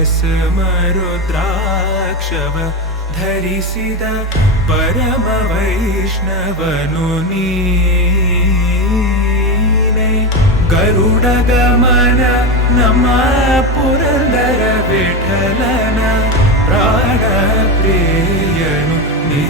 ಭಸ್ಮರುದ್ರಾಕ್ಷವ ಧರಿಸಿದ ಪರಮ ವೈಷ್ಣವನು ನೀನೆ. ಗರುಡ ಗಮನ ನಮ್ಮ ಪುರಂದರ ವಿಠಲನ ಪ್ರಾಣ ಪ್ರಿಯನು ನೀ.